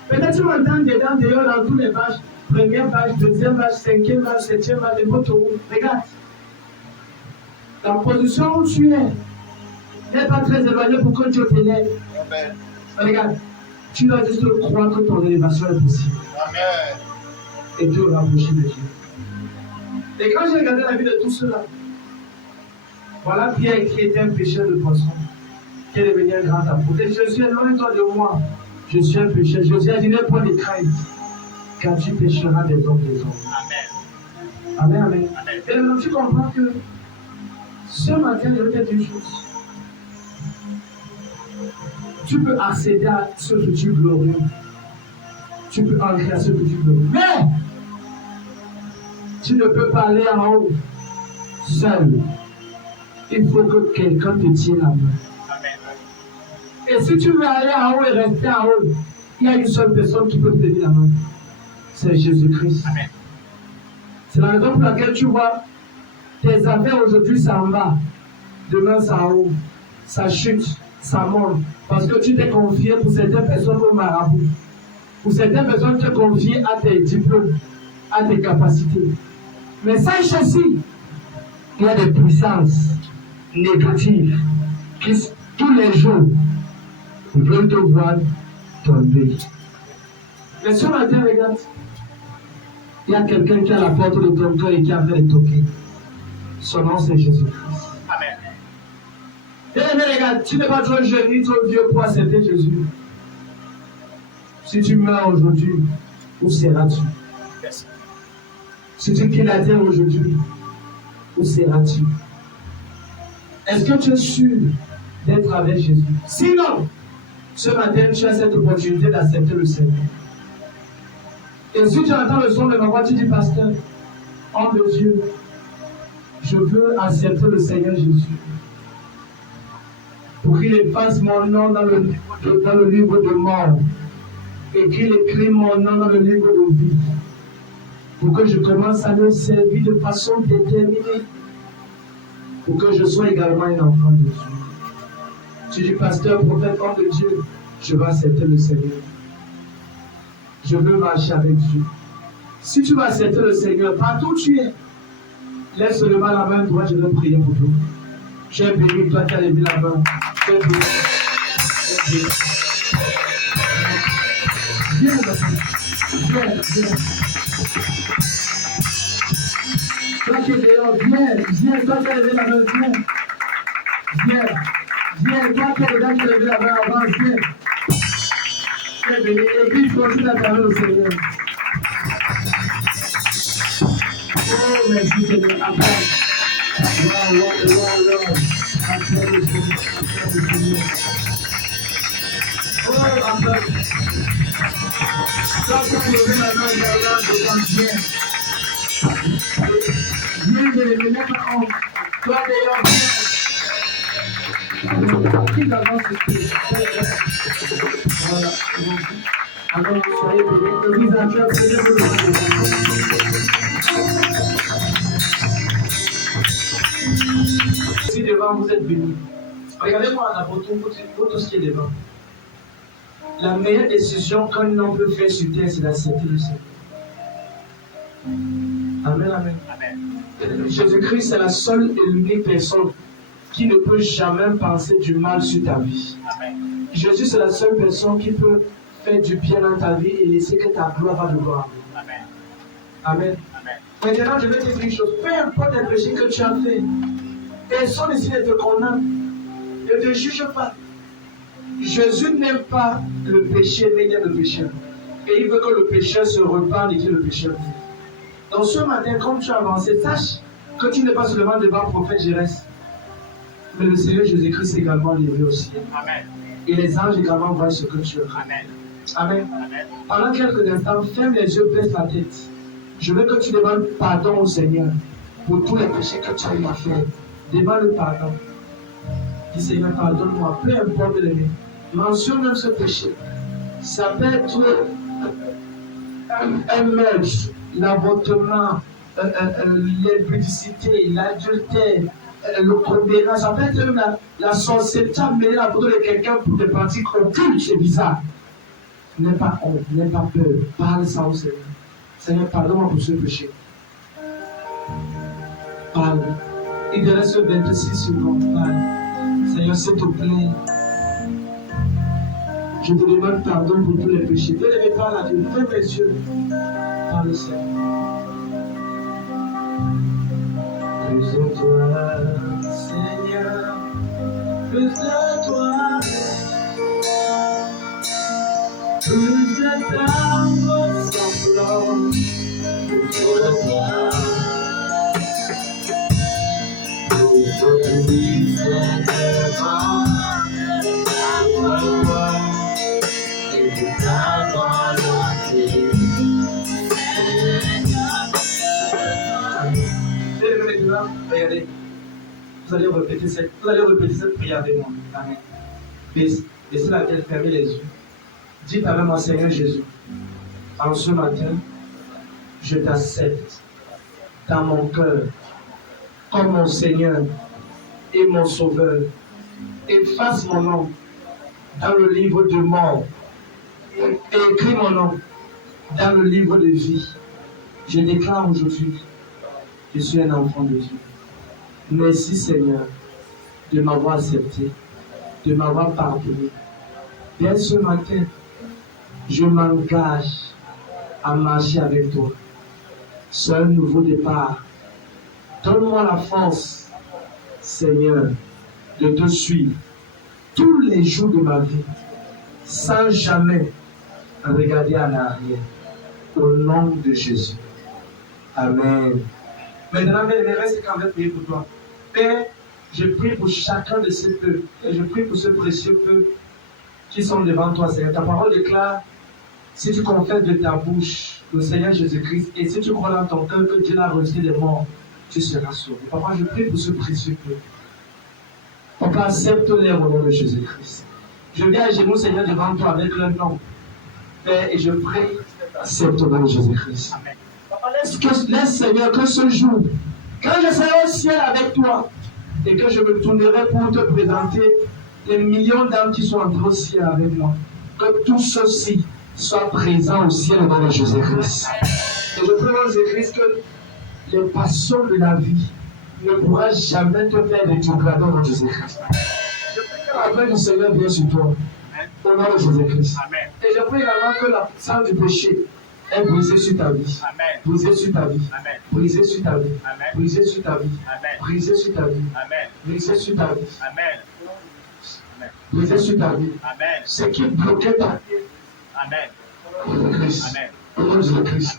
peut-être tu m'entends dedans, dehors, dans tous les pages. Première page, deuxième page, cinquième page, septième page, les mots. Regarde. La position où tu es n'est pas très éloignée pour que Dieu t'élève. Regarde, tu dois juste croire que ton élévation est possible. Amen. Et Dieu rapprocher de Dieu. Et quand j'ai regardé la vie de tout cela, voilà Pierre qui était un pécheur de poisson, qui est devenu un grand apôtre. Et Jésus est loin de moi. Je suis un pécheur. Jésus a dit ne point de crainte, car tu pécheras des hommes des hommes. Amen. Amen, amen. Et maintenant tu comprends que ce matin, je vais te dire une chose. Tu peux accéder à ce futur glorieux. Tu peux entrer à ce futur glorieux. Mais tu ne peux pas aller en haut seul. Il faut que quelqu'un te tienne la main. Et si tu veux aller en haut et rester en haut, il y a une seule personne qui peut te tenir la main. C'est Jésus-Christ. C'est la raison pour laquelle tu vois tes affaires aujourd'hui, ça en bas. Demain, ça en haut. Ça chute, ça monte. Parce que tu t'es confié pour certaines personnes au marabout. Pour certaines personnes, tu t'es confié à tes diplômes, à tes capacités. Mais sache ceci, il y a des puissances négatives qui, tous les jours, veulent te voir tomber. Mais ce matin, regarde, il y a quelqu'un qui est à la porte de ton cœur et qui a fait le toquer. Son nom, c'est Jésus-Christ. Amen. Et regarde, tu n'es pas trop jeune ni trop vieux pour accepter Jésus. Si tu meurs aujourd'hui, où seras-tu? Yes. Si tu quittes la terre aujourd'hui, où seras-tu? Est-ce que tu es sûr d'être avec Jésus? Sinon, ce matin, tu as cette opportunité d'accepter le Seigneur. Et si tu entends le son de ma voix, tu dis, pasteur, homme de Dieu, je veux accepter le Seigneur Jésus. Pour qu'il efface mon nom dans le livre de mort. Et qu'il écrit mon nom dans le livre de vie. Pour que je commence à le servir de façon déterminée. Pour que je sois également un enfant de Dieu. Tu dis, pasteur, prophète, homme de Dieu, je veux accepter le Seigneur. Je veux marcher avec Dieu. Si tu vas accepter le Seigneur, partout où tu es, laisse seulement la main droite, je vais prier pour toi. Tu es béni, toi qui as levé la main. Tu es béni. Viens, viens. Toi qui es dehors, viens, toi qui as levé la main, viens, toi qui es dedans, qui as levé la main, avance, viens. Tu es béni, église, continue à parler au Seigneur. Oh, merci Seigneur, après. Wow. Après le Seigneur. Oh, après. Toi qui as levé la main, viens. Viens de lever la main, toi d'ailleurs, voilà. Alors, soyez bénis. Le visage, prenez le Si devant vous êtes bénis, regardez-moi la photo pour tout ce qui est devant. La meilleure décision qu'un homme peut faire sur terre, c'est d'accepter le Seigneur. Amen. Jésus-Christ, c'est la seule et l'unique personne qui ne peut jamais penser du mal sur ta vie. Amen. Jésus, c'est la seule personne qui peut faire du bien dans ta vie et laisser que ta gloire va de gloire. Amen. Maintenant, je vais te dire une chose. Peu importe les péchés que tu as fait, personne ici ne te condamne. Ne te juge pas. Jésus n'aime pas le péché, mais il aime le pécheur. Et il veut que le pécheur se repente et que le pécheur vive. Donc ce matin, comme tu as avancé, sache que tu n'es pas seulement devant le prophète Jérès, mais le Seigneur Jésus-Christ est également levé aussi. Amen. Et les anges également voient ce que tu as. Amen. Pendant quelques instants, ferme les yeux, baisse la tête. Je veux que tu demandes pardon au Seigneur pour tous les péchés que tu as eu à faire. Demande le pardon. Dis Seigneur, pardonne-moi, peu importe les miens. Mentionne même ce péché. Ça peut être un meurtre, l'avortement, l'impudicité, l'adultère, le combéra. Ça peut être même la sorcellerie. Tu as mêlé la photo de quelqu'un pour te pratiquer occulte, c'est bizarre. N'aie pas honte, n'aie pas peur. Parle ça au Seigneur. Seigneur, pardonne-moi pour ce péché. Parle. Il te reste 26 secondes. Parle. Seigneur, s'il te plaît, je te demande pardon pour tous les péchés. Ne lève pas la Dieu. Ferme les yeux. Parle, Seigneur. Plus de toi, Seigneur. Plus de toi. Plus de ta ressemblance. Plus de toi. Plus de lui, Seigneur. Regardez, vous allez répéter cette prière avec moi. Amen. Et c'est laquelle fermez les yeux. Dites avec moi, Seigneur Jésus, en ce matin, je t'accepte dans mon cœur comme mon Seigneur et mon Sauveur. Efface mon nom dans le livre de mort et écris mon nom dans le livre de vie. Je déclare aujourd'hui, je suis un enfant de Dieu. Merci Seigneur de m'avoir accepté, de m'avoir pardonné. Dès ce matin, je m'engage à marcher avec toi. C'est un nouveau départ. Donne-moi la force, Seigneur, de te suivre tous les jours de ma vie, sans jamais regarder en arrière. Au nom de Jésus. Amen. Maintenant, mes reste quand même prier pour toi. Père, je prie pour chacun de ces peuples, et je prie pour ce précieux peuple qui sont devant toi, Seigneur. Ta parole déclare, si tu confesses de ta bouche le Seigneur Jésus-Christ, et si tu crois dans ton cœur que Dieu l'a ressuscité des morts, tu seras sauvé. Papa, je prie pour ce précieux peuple. Papa, accepte-les au nom de Jésus-Christ. Je viens à genoux, Seigneur, devant toi avec le nom. Père, et je prie, accepte au nom de Jésus-Christ. Papa, laisse, Seigneur, que ce jour, quand je serai au ciel avec toi, et que je me tournerai pour te présenter les millions d'âmes qui sont entrées au ciel avec moi, que tout ceci soit présent au ciel au nom de Jésus-Christ. Et je prie au nom de Jésus-Christ que les passions de la vie ne pourra jamais te faire rétrograder au nom de Jésus-Christ. Je prie que la main du Seigneur vienne sur toi, au nom de Jésus-Christ. Et je prie également que la puissance du péché est brisée sur ta vie. Brisée sur ta vie. Brisée sur ta vie. Brisée sur ta vie. Brisée sur ta vie. Brisée sur ta vie. Brisée sur ta vie. Ce qui bloquait ta vie. Amen. Au nom de Jésus-Christ. Au nom de Jésus-Christ.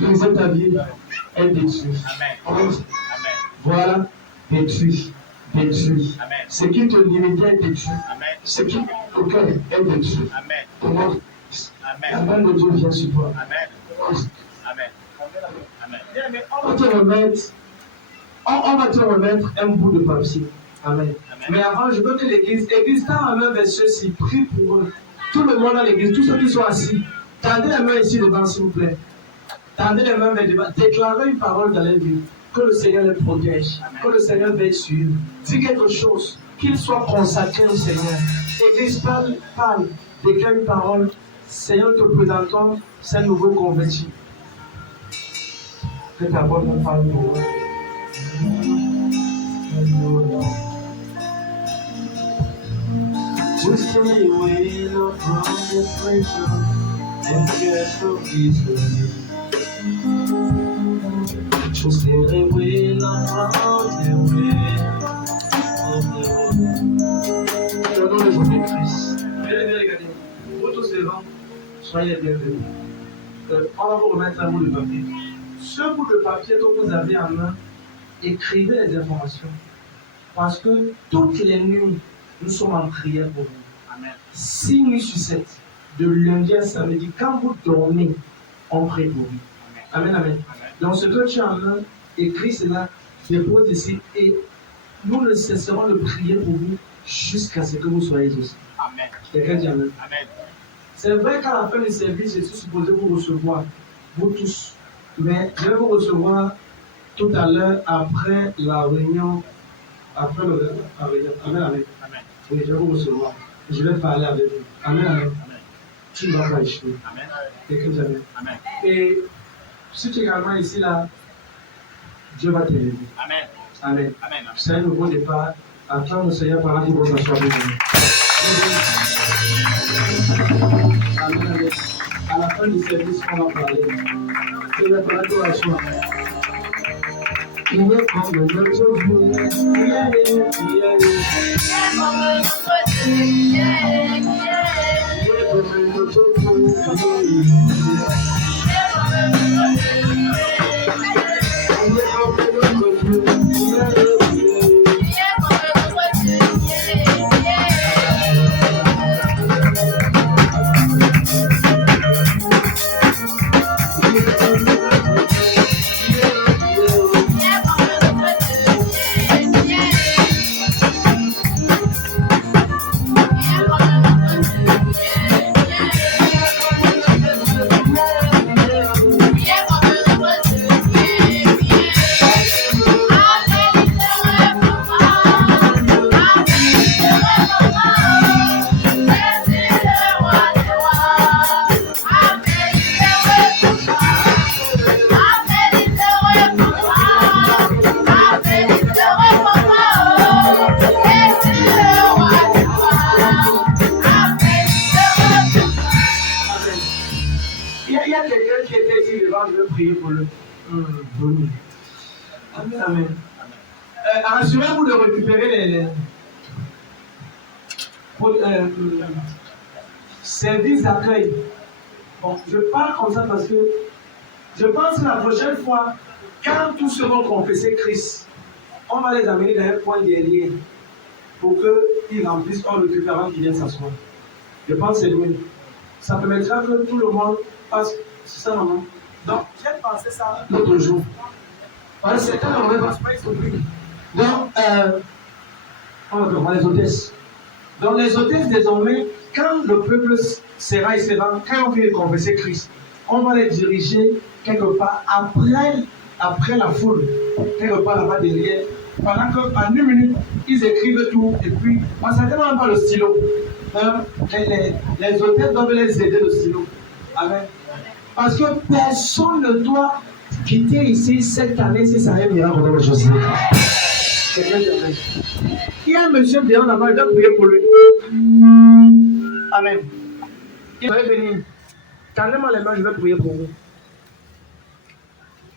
Briser ta vie est détruit. Voilà, détruit. Détruit. Ce qui te limitait est détruit. Ce qui te bloquait est détruit. Au nom de Jésus. La main de Dieu vient sur toi. On va te remettre un bout de papier. Amen. Mais avant, je veux que l'église tend la main vers ceux-ci, prie pour eux. Tout le monde dans l'église, tous ceux qui sont assis, tendez la main ici devant, s'il vous plaît. Tendez les mains vers devant. Déclarez une parole dans la vie. Que le Seigneur les protège. Que le Seigneur veille sur eux. Dis quelque chose. Qu'il soit consacré au Seigneur. L'église parle. Déclare une parole. Seigneur, te présentons ces nouveaux convertis. Que ta voix nous parle pour eux. To stay away from the pressure and just of Israel. To stay away from the way of the world. Au nom de Jésus-Christ. Regardez, vous tous devant, soyez bienvenus. On va vous remettre un bout de papier. Ce bout de papier que vous avez en main, écrivez les informations. Parce que toutes les nuits, nous sommes en prière pour vous. Amen. 6 nuits sur 7, de lundi à samedi, quand vous dormez, on prie pour vous. Amen, amen. Donc ce que tu as en main, écris cela, dépose ici, et nous ne cesserons de prier pour vous jusqu'à ce que vous soyez aussi. Amen. Quelqu'un dit amen. Amen. C'est vrai qu'à la fin du service, je suis supposé vous recevoir, vous tous. Mais je vais vous recevoir tout à l'heure après la réunion. Après le Amen, amen. Amen. Oui, je vais vous recevoir. Je vais parler avec vous. Amen, amen. Amen. Tu ne vas pas échouer. Amen. Quelqu'un dit amen. Amen. Et si tu es également ici, là, Dieu va t'aider. Amen. Amen. Amen. C'est un nouveau départ. Attends le Seigneur par là qui va s'asseoir avec nous. Amen, amen. À la fin du service, on va parler. Seigneur, par là qui va s'asseoir. Il est comme notre jour. Amen, amen. Assurez-vous de récupérer les services d'accueil. Bon, je parle comme ça parce que je pense que la prochaine fois, quand tous seront confessés Christ, on va les amener dans un point derrière pour qu'ils remplissent un récupérant avant qu'ils viennent s'asseoir. Je pense que c'est mieux. Ça permettra que tout le monde passe. C'est ça, maman. Donc, j'ai pensé ça l'autre jour. Parce que certains n'auraient pas compris. Donc, on va les hôtesses. Donc, les hôtesses, désormais, quand le peuple sera et sera, quand on vient de confesser Christ, on va les diriger quelque part après la foule, quelque part là-bas derrière, pendant qu'en 1 minute, ils écrivent tout, et puis, on ne s'attend même pas le stylo. Les hôtesses doivent les aider le stylo. Amen. Parce que personne ne doit quitter ici cette année si ça arrive au nom de Jésus. Il y a un monsieur dehors là-bas, je dois prier pour lui. Amen. Il va venir. Tendez-moi les mains, je vais prier pour vous.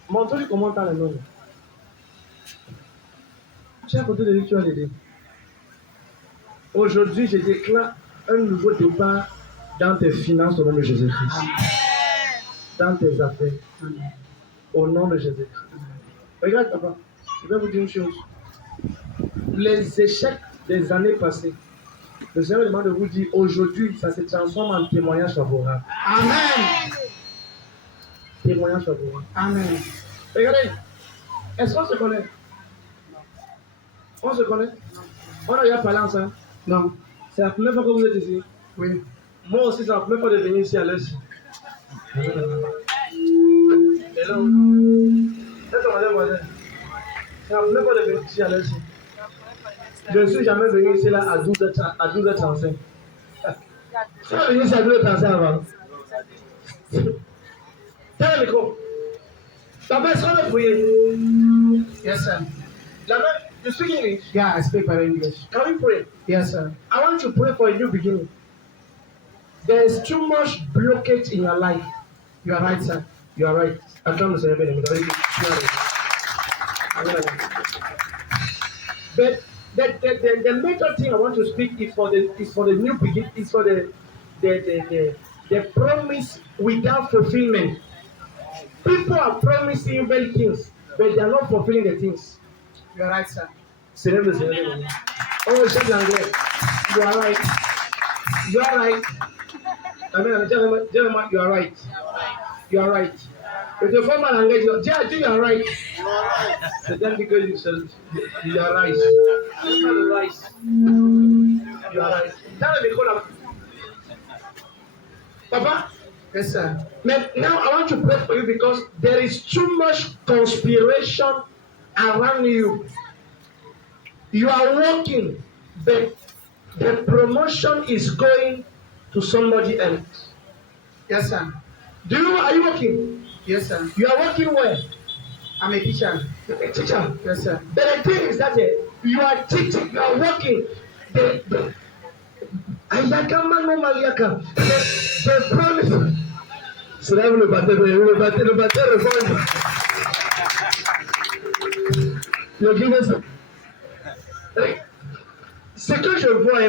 Montre-lui comment tu as les mains. Tu es à côté de lui, tu vas l'aider. Aujourd'hui, je déclare un nouveau départ dans tes finances au nom de Jésus-Christ. Dans tes affaires. Au nom de Jésus-Christ. Regarde, papa, je vais vous dire une chose. Les échecs des années passées, le Seigneur me demande de vous dire aujourd'hui, ça se transforme en témoignage favorable. Amen. Témoignage favorable. Amen. Regardez, est-ce qu'on se connaît? On se connaît? On a déjà parlé ensemble? Non. C'est la première fois que vous êtes ici? Oui. Moi aussi, c'est la première fois de venir ici à l'Est. Hello. C'est ton voisin. C'est la première fois de venir ici à l'Est. Je ne suis jamais venu ici là à 12h35. Tu es venu ici à 12h35 avant. Tiens le micro. Papa, est-ce qu'on peut prier? Yes, sir. La main, you speak English? Yeah, I speak better English. Can we pray? Yes, sir. I want to pray for a new beginning. There is too much blockage in your life. You are right, sir. You are right. I come to say but the major thing I want to speak is for the new beginning, is for the promise without fulfillment. People are promising you many things, but they are not fulfilling the things. You are right, sir. Oh, c'est l'anglais. You are right. You are right. Amen. Gentlemen, you are right. You are right. With the formal language, you are right. So then because you said you are right. You are right. You are right. Tell me, Papa? Yes, sir. Now I want to pray for you because there is too much conspiration around you. You are working, but the promotion is going to somebody else. Yes, sir. Are you working? Yes, sir. You are working where? I'm a teacher. A teacher? Yes, sir. But the thing is that you are teaching, you are working. The promise. C'est là où le bâtiment répond. Ce que je vois,